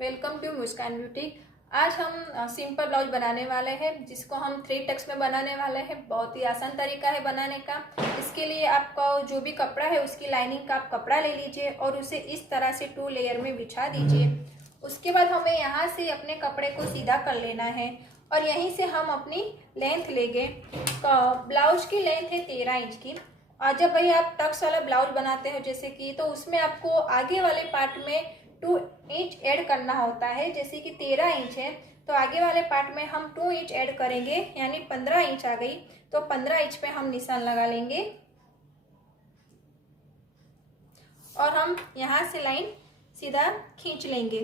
Welcome to Muskan beauty. आज हम simple blouse बनाने वाले हैं जिसको हम 3 टक्स में बनाने वाले हैं। बहुत ही आसान तरीका है बनाने का। इसके लिए आपका जो भी कपड़ा है उसकी लाइनिंग का आप कपड़ा ले लीजिए और उसे इस तरह से 2 लेयर में बिछा दीजिए। उसके बाद हमें यहाँ से अपने कपड़े को सीधा कर लेना है और यहीं से हम अपनी लेंथ लेंगे। ब्लाउज की लेंथ है 13 इंच की। और जब भाई आप टक्स वाला ब्लाउज बनाते हो जैसे कि, तो उसमें आपको आगे वाले पार्ट में 2 इंच ऐड करना होता है। जैसे कि 13 इंच है तो आगे वाले पार्ट में हम 2 इंच ऐड करेंगे, यानी 15 इंच आ गई। तो 15 इंच पे हम निशान लगा लेंगे और हम यहाँ से लाइन सीधा खींच लेंगे।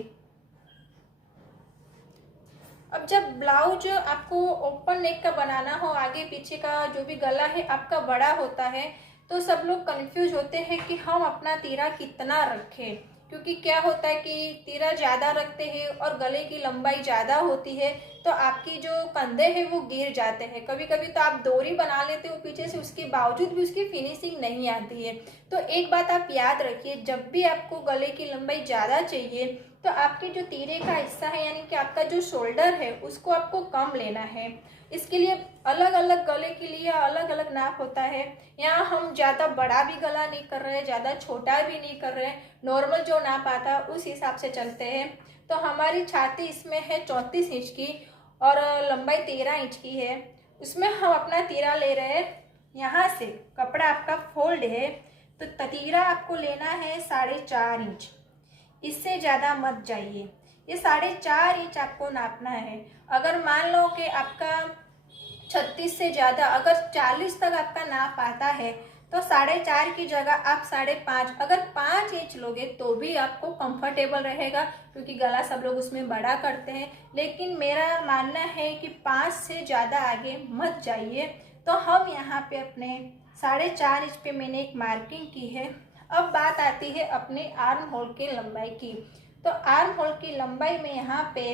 अब जब ब्लाउज आपको ओपन नेक का बनाना हो, आगे पीछे का जो भी गला है आपका बड़ा होता है, तो सब लोग कंफ्यूज होते हैं कि हम अपना तीरा कितना रखें। क्योंकि क्या होता है कि तीरा ज़्यादा रखते हैं और गले की लंबाई ज़्यादा होती है तो आपकी जो कंधे हैं वो गिर जाते हैं। कभी कभी तो आप डोरी बना लेते हो पीछे से, उसके बावजूद भी उसकी फिनिशिंग नहीं आती है। तो एक बात आप याद रखिए, जब भी आपको गले की लंबाई ज़्यादा चाहिए तो आपके जो तीरे का हिस्सा है यानी कि आपका जो शोल्डर है उसको आपको कम लेना है। इसके लिए अलग अलग गले के लिए अलग अलग नाप होता है। यहाँ हम ज़्यादा बड़ा भी गला नहीं कर रहे हैं, ज़्यादा छोटा भी नहीं कर रहे हैं, नॉर्मल जो नाप आता है उस हिसाब से चलते हैं। तो हमारी छाती इसमें है 34 इंच की और लंबाई 13 इंच की है। उसमें हम अपना तीरा ले रहे हैं। यहाँ से कपड़ा आपका फोल्ड है तो तीरा आपको लेना है 4.5 इंच। इससे ज़्यादा मत जाइए, ये 4.5 इंच आपको नापना है। अगर मान लो कि आपका 36 से ज़्यादा, अगर 40 तक आपका नाप आता है तो 4.5 की जगह आप 5.5, अगर 5 इंच लोगे तो भी आपको कंफर्टेबल रहेगा, क्योंकि गला सब लोग उसमें बड़ा करते हैं। लेकिन मेरा मानना है कि 5 से ज़्यादा आगे मत जाइए। तो हम यहाँ पे अपने 4.5 इंच पे मैंने एक मार्किंग की है। अब बात आती है अपने आर्म होल की लंबाई की। तो आर्म होल की लंबाई में यहाँ पे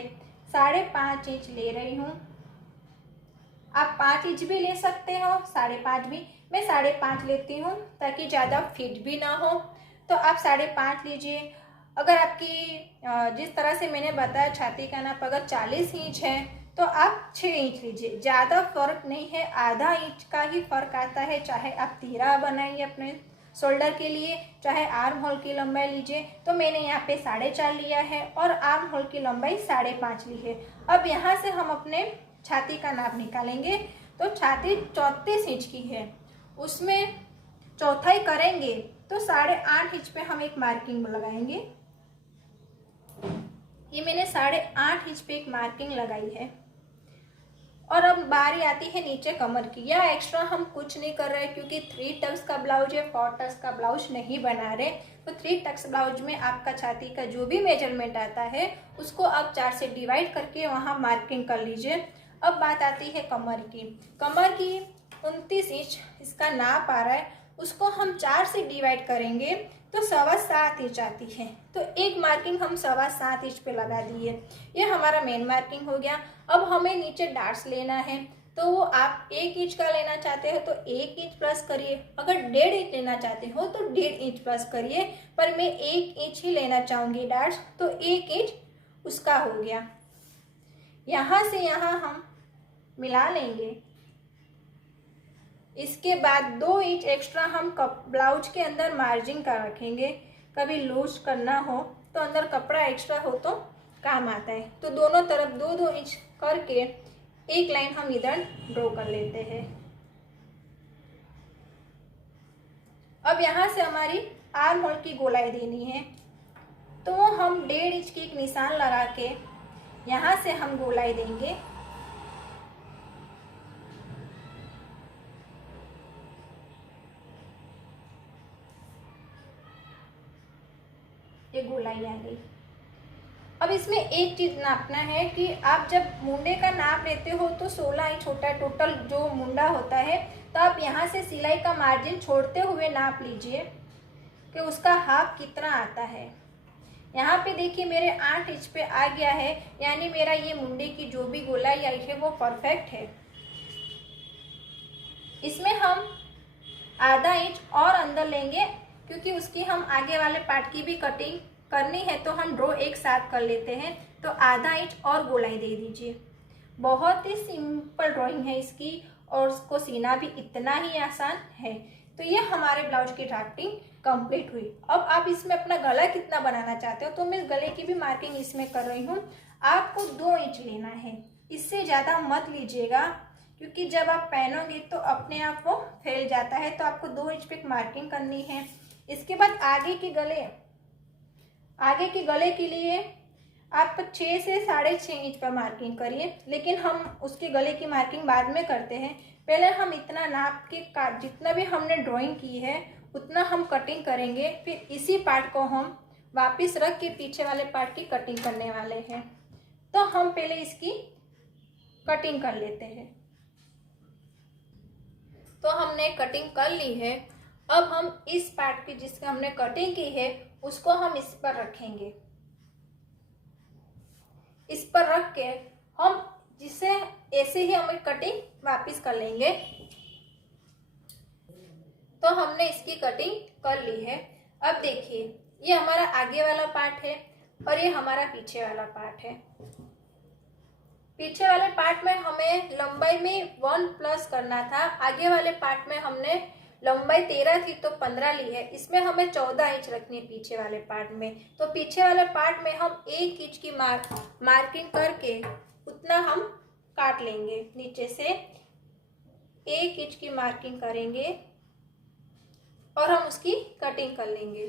5.5 इंच ले रही हूँ। आप 5 इंच भी ले सकते हो, 5.5 भी। मैं 5.5 लेती हूँ ताकि ज़्यादा फिट भी ना हो। तो आप 5.5 लीजिए। अगर आपकी जिस तरह से मैंने बताया छाती का नाप अगर 40 इंच है तो आप 6 इंच लीजिए। ज़्यादा फर्क नहीं है, आधा इंच का ही फर्क आता है। चाहे आप तीरा बनाइए अपने शोल्डर के लिए, चाहे आर्म होल की लंबाई लीजिए। तो मैंने यहाँ पे 4.5 लिया है और आर्म होल की लंबाई 5.5 ली है। अब यहाँ से हम अपने छाती का नाप निकालेंगे। तो छाती 34 इंच की है, उसमें चौथाई करेंगे तो 8.5 इंच पे हम एक मार्किंग लगाएंगे। ये मैंने 8.5 इंच पे एक मार्किंग लगाई है। और अब बारी आती है नीचे कमर की। या एक्स्ट्रा हम कुछ नहीं कर रहे क्योंकि 3 टक्स का ब्लाउज है, 4 टक्स का ब्लाउज नहीं बना रहे। तो 3 टक्स ब्लाउज में आपका छाती का जो भी मेजरमेंट आता है उसको आप 4 से डिवाइड करके वहाँ मार्किंग कर लीजिए। अब बात आती है कमर की। कमर की 29 इंच इसका नाप आ रहा है, उसको हम 4 से डिवाइड करेंगे तो 7.25 इंच आती है। तो एक मार्किंग हम 7.25 इंच पे लगा दिए। ये हमारा मेन मार्किंग हो गया। अब हमें नीचे डार्ट्स लेना है, तो वो आप 1 इंच का लेना चाहते हो तो 1 इंच प्लस करिए, अगर 1.5 इंच लेना चाहते हो तो 1.5 इंच प्लस करिए। पर मैं 1 इंच ही लेना चाहूँगी डार्ट्स, तो 1 इंच उसका हो गया। यहाँ से यहाँ हम मिला लेंगे। इसके बाद 2 इंच एक्स्ट्रा हम ब्लाउज के अंदर मार्जिन का रखेंगे। कभी लूज करना हो तो अंदर कपड़ा एक्स्ट्रा हो तो काम आता है। तो दोनों तरफ 2-2 इंच करके एक लाइन हम इधर ड्रॉ कर लेते हैं। अब यहाँ से हमारी आर्म होल की गोलाई देनी है, तो हम 1.5 इंच की एक निशान लगा के यहाँ से हम गोलाई देंगे। ये गोलाई आ गई। अब इसमें एक चीज़ नापना है कि आप जब मुंडे का नाप लेते हो तो 16 इंच होता है टोटल जो मुंडा होता है। तो आप यहाँ से सिलाई का मार्जिन छोड़ते हुए नाप लीजिए कि उसका हाफ कितना आता है। यहाँ पे देखिए मेरे 8 इंच पे आ गया है, यानी मेरा ये मुंडे की जो भी गोलाई आई है वो परफेक्ट है। इसमें हम आधा इंच और अंदर लेंगे क्योंकि उसकी हम आगे वाले पार्ट की भी कटिंग करनी है तो हम ड्रॉ एक साथ कर लेते हैं। तो आधा इंच और गोलाई दे दीजिए। बहुत ही सिंपल ड्राइंग है इसकी और उसको सीना भी इतना ही आसान है। तो ये हमारे ब्लाउज की ड्राफ्टिंग कंप्लीट हुई। अब आप इसमें अपना गला कितना बनाना चाहते हो तो मैं गले की भी मार्किंग इसमें कर रही हूँ। आपको 2 इंच लेना है, इससे ज़्यादा मत लीजिएगा क्योंकि जब आप पहनोगे तो अपने आप वो फैल जाता है। तो आपको 2 इंच पे मार्किंग करनी है। इसके बाद आगे के गले के लिए आप 6 से 6.5 इंच पर मार्किंग करिए, लेकिन हम उसके गले की मार्किंग बाद में करते हैं। पहले हम इतना नाप के जितना भी हमने ड्राइंग की है उतना हम कटिंग करेंगे। फिर इसी पार्ट को हम वापस रख के पीछे वाले पार्ट की कटिंग करने वाले हैं। तो हम पहले इसकी कटिंग कर लेते हैं। तो हमने कटिंग कर ली है। अब हम इस पार्ट की जिसका हमने कटिंग की है उसको हम इस पर रखेंगे। इस पर रख के हम जिसे ऐसे ही हमें कटिंग वापस कर लेंगे। तो हमने इसकी कटिंग कर ली है। अब देखिए ये हमारा आगे वाला पार्ट है और ये हमारा पीछे वाला पार्ट है। पीछे वाले पार्ट में हमें लंबाई में 1 प्लस करना था। आगे वाले पार्ट में हमने लंबाई 13 थी तो 15 ली है। इसमें हमें 14 इंच रखनी है पीछे वाले पार्ट में। तो पीछे वाले पार्ट में हम 1 इंच की मार्किंग करके उतना हम काट लेंगे। नीचे से 1 इंच की मार्किंग करेंगे और हम उसकी कटिंग कर लेंगे।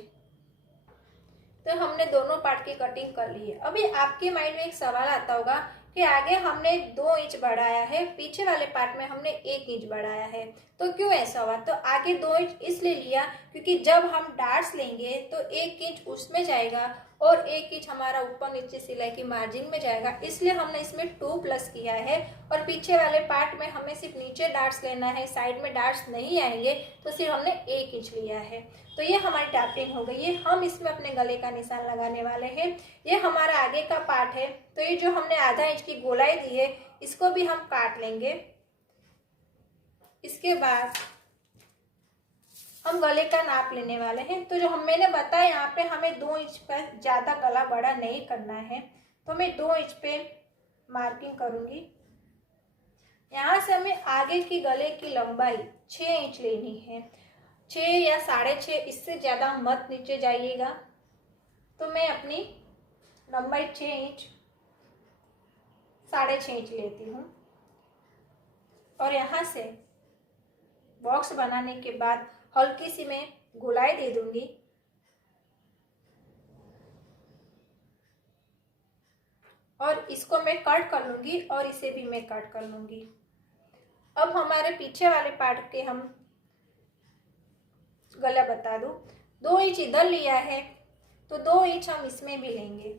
तो हमने दोनों पार्ट की कटिंग कर ली है। अभी आपके माइंड में एक सवाल आता होगा कि आगे हमने 2 इंच बढ़ाया है, पीछे वाले पार्ट में हमने 1 इंच बढ़ाया है, तो क्यों ऐसा हुआ? तो आगे 2 इंच इसलिए लिया क्योंकि जब हम डार्ट्स लेंगे तो 1 इंच उसमें जाएगा और 1 इंच हमारा ऊपर नीचे सिलाई की मार्जिन में जाएगा, इसलिए हमने इसमें 2 प्लस किया है। और पीछे वाले पार्ट में हमें सिर्फ नीचे डार्ट्स लेना है, साइड में डार्ट्स नहीं आएंगे, तो सिर्फ हमने 1 इंच लिया है। तो ये हमारी ड्राफ्टिंग हो गई है। हम इसमें अपने गले का निशान लगाने वाले हैं। ये हमारा आगे का पार्ट है। तो ये जो हमने आधा इंच की गोलाई दी है इसको भी हम काट लेंगे। इसके बाद हम गले का नाप लेने वाले हैं। तो जो मैंने बताया यहाँ पे हमें 2 इंच पर ज़्यादा गला बड़ा नहीं करना है, तो मैं 2 इंच पे मार्किंग करूँगी। यहाँ से हमें आगे की गले की लंबाई 6 इंच लेनी है। 6 या 6.5, इससे ज़्यादा मत नीचे जाइएगा। तो मैं अपनी लंबाई 6 इंच 6.5 इंच लेती हूँ और यहाँ से बॉक्स बनाने के बाद हल्की सी मैं गोलाई दे दूंगी और इसको मैं कट कर लूंगी और इसे भी मैं कट कर लूंगी। अब हमारे पीछे वाले पार्ट के हम गला बता दूं, 2 इंच इधर लिया है तो 2 इंच हम इसमें भी लेंगे।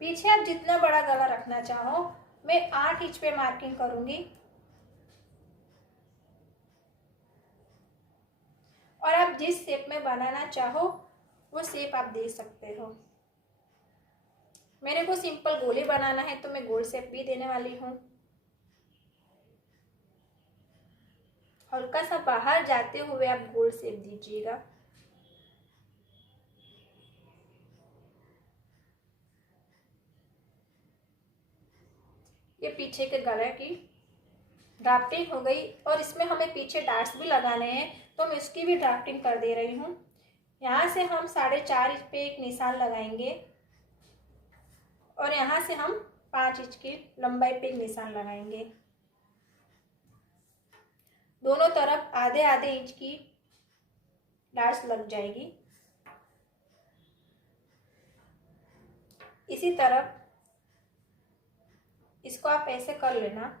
पीछे आप जितना बड़ा गला रखना चाहो, मैं 8 इंच पे मार्किंग करूंगी और आप जिस शेप में बनाना चाहो वो शेप आप दे सकते हो। मेरे को सिंपल गोली बनाना है तो मैं गोल शेप भी देने वाली हूँ। हल्का सा बाहर जाते हुए आप गोल शेप दीजिएगा। ये पीछे के गले की ड्राफ्टिंग हो गई और इसमें हमें पीछे डार्ट्स भी लगाने हैं, तो मैं उसकी भी ड्राफ्टिंग कर दे रही हूँ। यहाँ से हम 4.5 इंच पे एक निशान लगाएंगे और यहाँ से हम 5 इंच की लंबाई पे एक निशान लगाएंगे। दोनों तरफ आधे आधे इंच की डार्ट्स लग जाएगी। इसी तरफ इसको आप ऐसे कर लेना।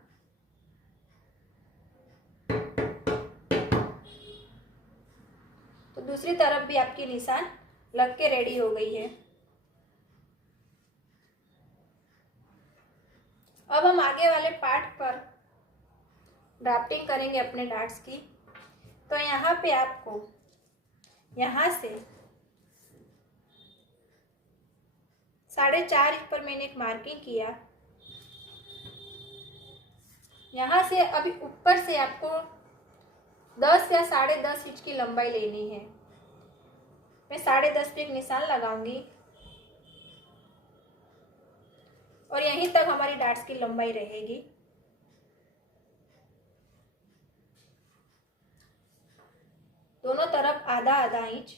तो दूसरी तरफ भी आपकी निशान लग के रेडी हो गई है। अब हम आगे वाले पार्ट पर ड्राफ्टिंग करेंगे अपने डार्ट्स की। तो यहाँ पे आपको यहाँ से 4.5 इंच पर मैंने एक मार्किंग किया। यहाँ से अभी ऊपर से आपको 10 या 10.5 इंच की लंबाई लेनी है। मैं 10.5 पे एक निशान लगाऊंगी और यहीं तक हमारी डार्ट्स की लंबाई रहेगी। दोनों तरफ आधा आधा इंच।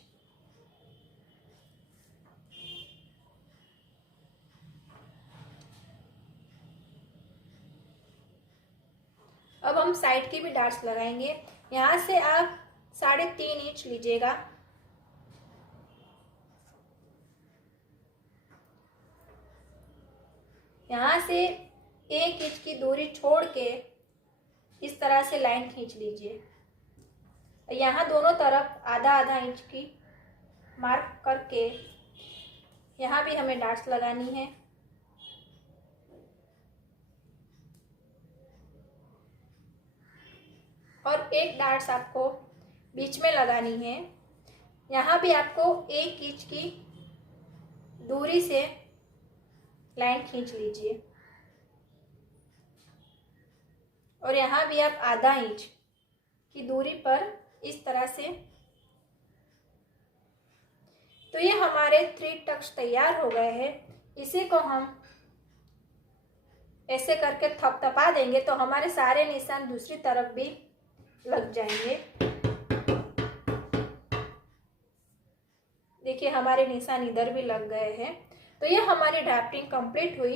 अब हम साइड की भी डार्ट्स लगाएंगे। यहाँ से आप 3.5 इंच लीजिएगा। यहाँ से 1 इंच की दूरी छोड़ के इस तरह से लाइन खींच लीजिए। यहाँ दोनों तरफ आधा आधा इंच की मार्क करके यहाँ भी हमें डार्ट्स लगानी है। और एक डार्ट्स आपको बीच में लगानी है। यहाँ भी आपको 1 इंच की दूरी से लाइन खींच लीजिए और यहाँ भी आप आधा इंच की दूरी पर इस तरह से। तो ये हमारे 3 टक्स तैयार हो गए हैं। इसी को हम ऐसे करके थपथपा देंगे तो हमारे सारे निशान दूसरी तरफ भी लग जाएंगे। देखिए हमारे निशान इधर भी लग गए हैं। तो ये हमारी ड्राफ्टिंग कंप्लीट हुई।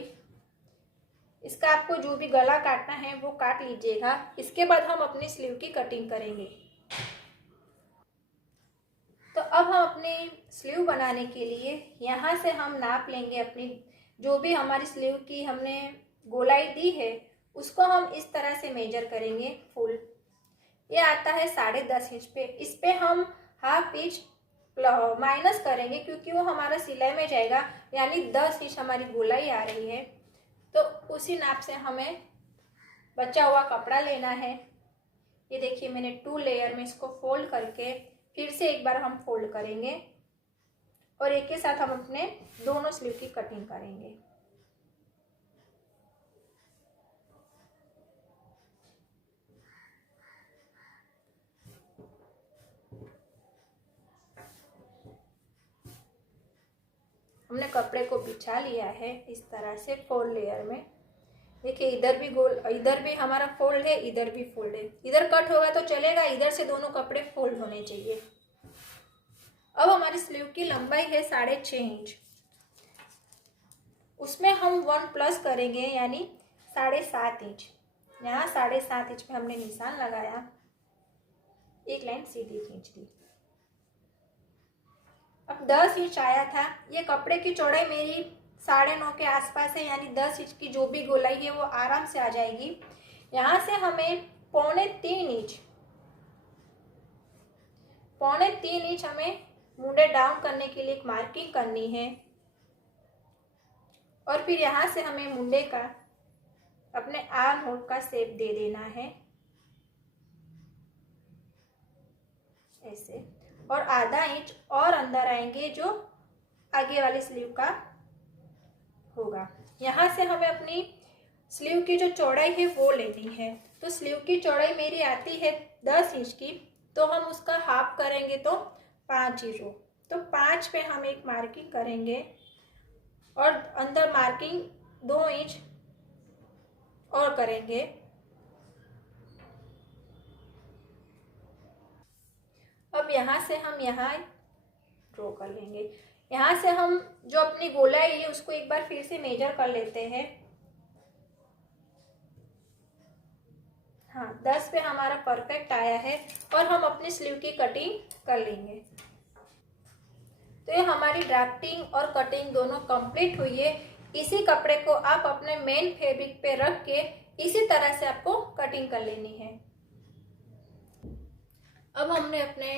इसका आपको जो भी गला काटना है वो काट लीजिएगा। इसके बाद हम अपनी स्लीव की कटिंग करेंगे। तो अब हम अपनी स्लीव बनाने के लिए यहाँ से हम नाप लेंगे अपनी जो भी हमारी स्लीव की हमने गोलाई दी है उसको हम इस तरह से मेजर करेंगे। फुल ये आता है 10.5 इंच पे। इस पे हम हाफ इंच माइनस करेंगे क्योंकि वो हमारा सिलाई में जाएगा, यानी 10 इंच हमारी गोलाई आ रही है। तो उसी नाप से हमें बचा हुआ कपड़ा लेना है। ये देखिए मैंने 2 लेयर में इसको फोल्ड करके फिर से एक बार हम फोल्ड करेंगे और एक के साथ हम अपने दोनों स्लीव की कटिंग करेंगे। हमने कपड़े को बिछा लिया है इस तरह से 4 लेयर में। देखिए इधर भी गोल, इधर भी हमारा फोल्ड है, इधर भी फोल्ड है। इधर कट होगा तो चलेगा, इधर से दोनों कपड़े फोल्ड होने चाहिए। अब हमारी स्लीव की लंबाई है 6.5 इंच। उसमें हम 1 प्लस करेंगे यानी 7.5 इंच। यहाँ 7.5 इंच पे हमने निशान लगाया, एक लाइन सीधी खींच दी। अब 10 इंच आया था। ये कपड़े की चौड़ाई मेरी 9.5 के आसपास है, यानी 10 इंच की जो भी गोलाई है वो आराम से आ जाएगी। यहाँ से हमें 3.25 इंच हमें मुंडे डाउन करने के लिए एक मार्किंग करनी है और फिर यहाँ से हमें मुंडे का अपने आर्म होल का शेप दे देना है ऐसे। और आधा इंच और अंदर आएंगे जो आगे वाली स्लीव का होगा। यहाँ से हमें अपनी स्लीव की जो चौड़ाई है वो लेनी है। तो स्लीव की चौड़ाई मेरी आती है 10 इंच की, तो हम उसका हाफ करेंगे तो 5 इंच हो। तो 5 पे हम एक मार्किंग करेंगे और अंदर मार्किंग 2 इंच और करेंगे। अब यहाँ से हम यहाँ ड्रॉ कर लेंगे। यहाँ से हम जो अपनी गोलाई है उसको एक बार फिर से मेजर कर लेते हैं। हाँ 10 पे हमारा परफेक्ट आया है और हम अपनी स्लीव की कटिंग कर लेंगे। तो ये हमारी ड्राफ्टिंग और कटिंग दोनों कंप्लीट हुई है। इसी कपड़े को आप अपने मेन फैब्रिक पे रख के इसी तरह से आपको कटिंग कर लेनी है। अब हमने अपने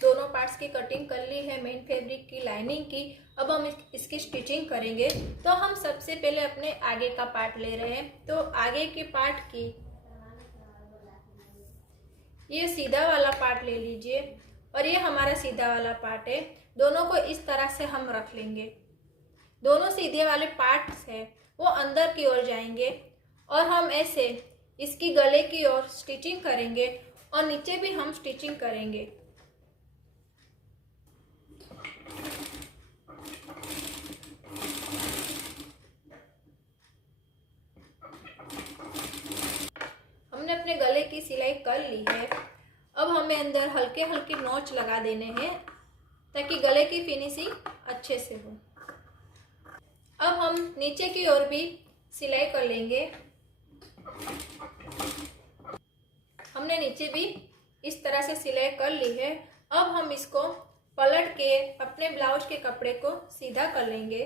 दोनों पार्ट्स की कटिंग कर ली है, मेन फैब्रिक की, लाइनिंग की। अब हम इसकी स्टिचिंग करेंगे। तो हम सबसे पहले अपने आगे का पार्ट ले रहे हैं। तो आगे के पार्ट की ये सीधा वाला पार्ट ले लीजिए और ये हमारा सीधा वाला पार्ट है। दोनों को इस तरह से हम रख लेंगे। दोनों सीधे वाले पार्ट्स हैं वो अंदर की ओर जाएंगे और हम ऐसे इसकी गले की ओर स्टिचिंग करेंगे और नीचे भी हम स्टिचिंग करेंगे। कर ली है। अब हमें अंदर हल्के हल्के नॉच लगा देने हैं ताकि गले की फिनिशिंग अच्छे से हो। अब हम नीचे की ओर भी सिलाई कर लेंगे। हमने नीचे भी इस तरह से सिलाई कर ली है। अब हम इसको पलट के अपने ब्लाउज के कपड़े को सीधा कर लेंगे।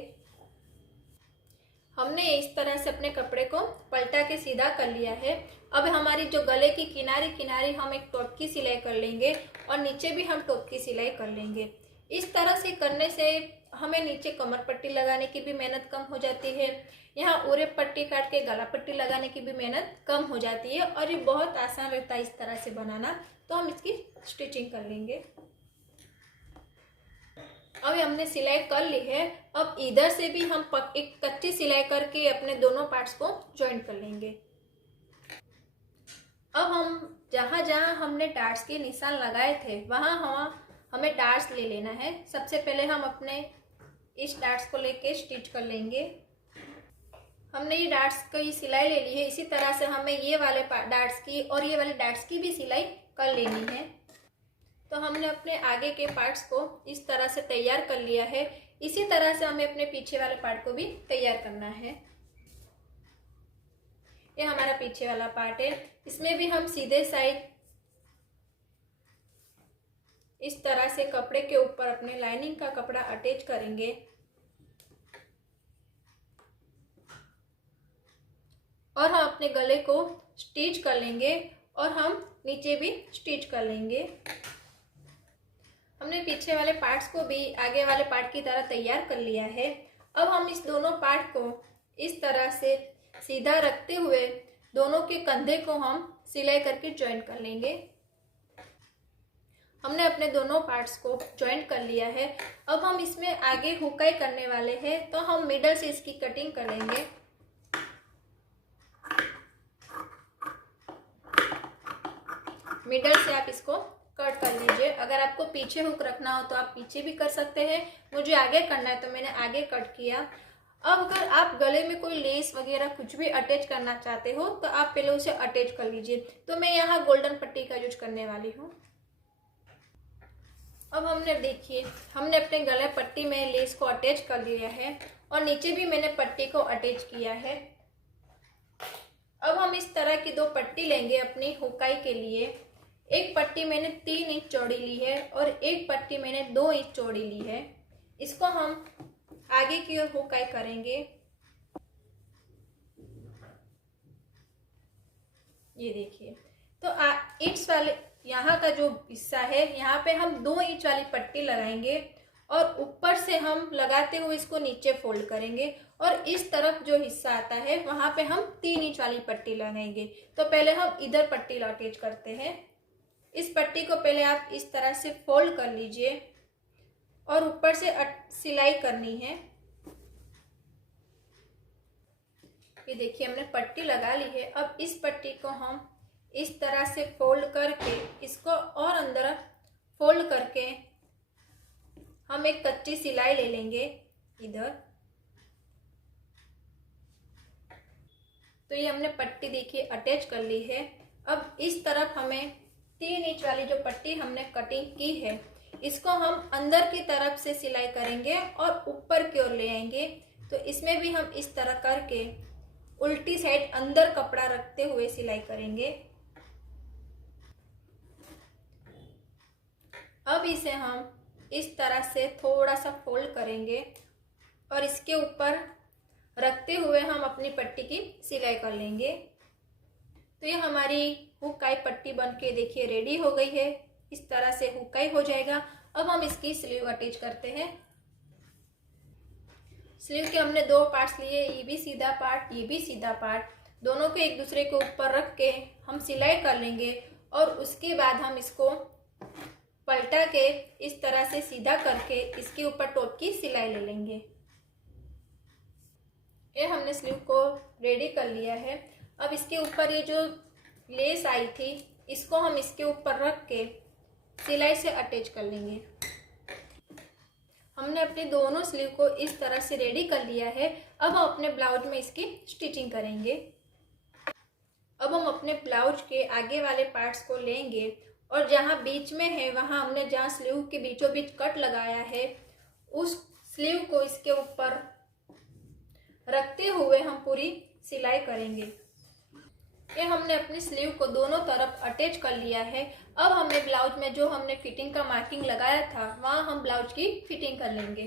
हमने इस तरह से अपने कपड़े को पलटा के सीधा कर लिया है। अब हमारी जो गले की किनारे किनारे हम एक टॉप की सिलाई कर लेंगे और नीचे भी हम टॉप की सिलाई कर लेंगे। इस तरह से करने से हमें नीचे कमर पट्टी लगाने की भी मेहनत कम हो जाती है। यहाँ उरे पट्टी काट के गला पट्टी लगाने की भी मेहनत कम हो जाती है और ये बहुत आसान रहता है इस तरह से बनाना। तो हम इसकी स्टिचिंग कर लेंगे। अब हमने सिलाई कर ली है। अब इधर से भी हम एक कच्ची सिलाई करके अपने दोनों पार्ट्स को जॉइंट कर लेंगे। अब हम जहाँ जहाँ हमने डार्ट्स के निशान लगाए थे वहाँ हमें डार्ट्स ले लेना है। सबसे पहले हम अपने इस डार्ट्स को लेके स्टिच कर लेंगे। हमने ये डार्ट्स की सिलाई ले ली है। इसी तरह से हमें ये वाले डार्ट्स की और ये वाले डार्ट्स की भी सिलाई कर लेनी है। तो हमने अपने आगे के पार्ट्स को इस तरह से तैयार कर लिया है। इसी तरह से हमें अपने पीछे वाले पार्ट को भी तैयार करना है। ये हमारा पीछे वाला पार्ट है। इसमें भी हम सीधे साइड इस तरह से कपड़े के ऊपर अपने लाइनिंग का कपड़ा अटैच करेंगे और हम अपने गले को स्टिच कर लेंगे और हम नीचे भी स्टिच कर लेंगे। हमने पीछे वाले पार्ट्स को भी आगे वाले पार्ट की तरह तैयार कर लिया है। अब हम इस दोनों पार्ट को इस तरह से सीधा रखते हुए दोनों के कंधे को हम सिलाई करके जॉइंट कर लेंगे। हमने अपने दोनों पार्ट्स को जॉइंट कर लिया है। अब हम इसमें आगे हुकाई करने वाले हैं तो हम मिडल से इसकी कटिंग कर लेंगे। मिडल से आप इसको कट कर लीजिए। अगर आपको पीछे हुक रखना हो तो आप पीछे भी कर सकते हैं। मुझे आगे करना है तो मैंने आगे कट किया। अब अगर आप गले में कोई लेस वगैरह कुछ भी अटैच करना चाहते हो तो आप पहले उसे अटैच कर लीजिए। तो मैं यहाँ गोल्डन पट्टी का यूज करने वाली हूँ। अब हमने देखिए हमने अपने गले पट्टी में लेस को अटैच कर लिया है और नीचे भी मैंने पट्टी को अटैच किया है। अब हम इस तरह की दो पट्टी लेंगे अपनी हुकाई के लिए। एक पट्टी मैंने 3 इंच चौड़ी ली है और एक पट्टी मैंने 2 इंच चौड़ी ली है। इसको हम आगे की ओर हुकाई करेंगे। ये देखिए तो इंच वाले यहाँ का जो हिस्सा है यहाँ पे हम 2 इंच वाली पट्टी लगाएंगे और ऊपर से हम लगाते हुए इसको नीचे फोल्ड करेंगे और इस तरफ जो हिस्सा आता है वहाँ पे हम 3 इंच वाली पट्टी लगाएंगे। तो पहले हम इधर पट्टी अटैच करते हैं। इस पट्टी को पहले आप इस तरह से फोल्ड कर लीजिए और ऊपर से सिलाई करनी है। ये देखिए हमने पट्टी लगा ली है। अब इस पट्टी को हम इस तरह से फोल्ड करके इसको और अंदर फोल्ड करके हम एक कच्ची सिलाई ले लेंगे इधर। तो ये हमने पट्टी देखिए अटैच कर ली है। अब इस तरफ हमें 3 इंच वाली जो पट्टी हमने कटिंग की है इसको हम अंदर की तरफ से सिलाई करेंगे और ऊपर की ओर ले आएंगे। तो इसमें भी हम इस तरह करके उल्टी साइड अंदर कपड़ा रखते हुए सिलाई करेंगे। अब इसे हम इस तरह से थोड़ा सा फोल्ड करेंगे और इसके ऊपर रखते हुए हम अपनी पट्टी की सिलाई कर लेंगे। तो ये हमारी हुकाई पट्टी बन के देखिए रेडी हो गई है। इस तरह से हुकाई हो जाएगा। अब हम इसकी स्लीव अटैच करते हैं। स्लीव के हमने 2 पार्ट्स लिए, ये भी सीधा पार्ट ये भी सीधा पार्ट, दोनों को एक दूसरे के ऊपर रख के हम सिलाई कर लेंगे और उसके बाद हम इसको पलटा के इस तरह से सीधा करके इसके ऊपर टॉप की सिलाई ले लेंगे। ये हमने स्लीव को रेडी कर लिया है। अब इसके ऊपर ये जो लेस आई थी इसको हम इसके ऊपर रख के सिलाई से अटैच कर लेंगे। हमने अपने दोनों स्लीव को इस तरह से रेडी कर लिया है। अब हम अपने ब्लाउज में इसकी स्टिचिंग करेंगे। अब हम अपने ब्लाउज के आगे वाले पार्ट्स को लेंगे और जहाँ बीच में है वहाँ हमने जहाँ स्लीव के बीचों बीच कट लगाया है उस स्लीव को इसके ऊपर रखते हुए हम पूरी सिलाई करेंगे। ये हमने अपनी स्लीव को दोनों तरफ अटैच कर लिया है। अब हमने ब्लाउज में जो हमने फिटिंग का मार्किंग लगाया था वहाँ हम ब्लाउज की फिटिंग कर लेंगे।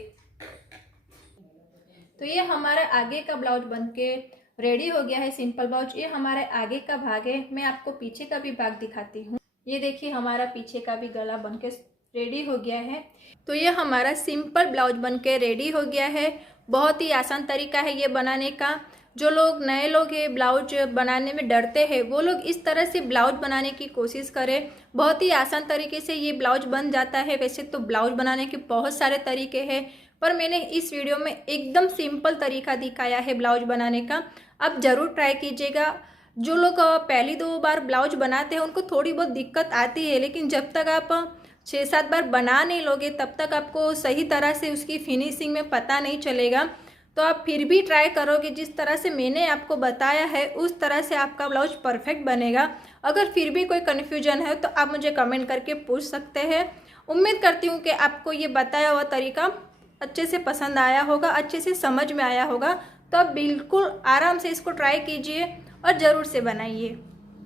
तो ये हमारा आगे का ब्लाउज बनके रेडी हो गया है, सिंपल ब्लाउज। ये हमारे आगे का भाग है। मैं आपको पीछे का भी भाग दिखाती हूँ। ये देखिए हमारा पीछे का भी गला बनके रेडी हो गया है। तो ये हमारा सिंपल ब्लाउज बनके रेडी हो गया है। बहुत ही आसान तरीका है ये बनाने का। जो लोग नए लोग हैं, ब्लाउज बनाने में डरते हैं, वो लोग इस तरह से ब्लाउज बनाने की कोशिश करें। बहुत ही आसान तरीके से ये ब्लाउज बन जाता है। वैसे तो ब्लाउज बनाने के बहुत सारे तरीके हैं, पर मैंने इस वीडियो में एकदम सिंपल तरीका दिखाया है ब्लाउज बनाने का। आप ज़रूर ट्राई कीजिएगा। जो लोग पहली 2 बार ब्लाउज बनाते हैं उनको थोड़ी बहुत दिक्कत आती है, लेकिन जब तक आप 6-7 बार बना नहीं लोगे तब तक आपको सही तरह से उसकी फिनिशिंग में पता नहीं चलेगा। तो आप फिर भी ट्राई करोगे, जिस तरह से मैंने आपको बताया है उस तरह से आपका ब्लाउज परफेक्ट बनेगा। अगर फिर भी कोई कन्फ्यूजन है तो आप मुझे कमेंट करके पूछ सकते हैं। उम्मीद करती हूँ कि आपको ये बताया हुआ तरीका अच्छे से पसंद आया होगा, अच्छे से समझ में आया होगा। तो आप बिल्कुल आराम से इसको ट्राई कीजिए और ज़रूर से बनाइए।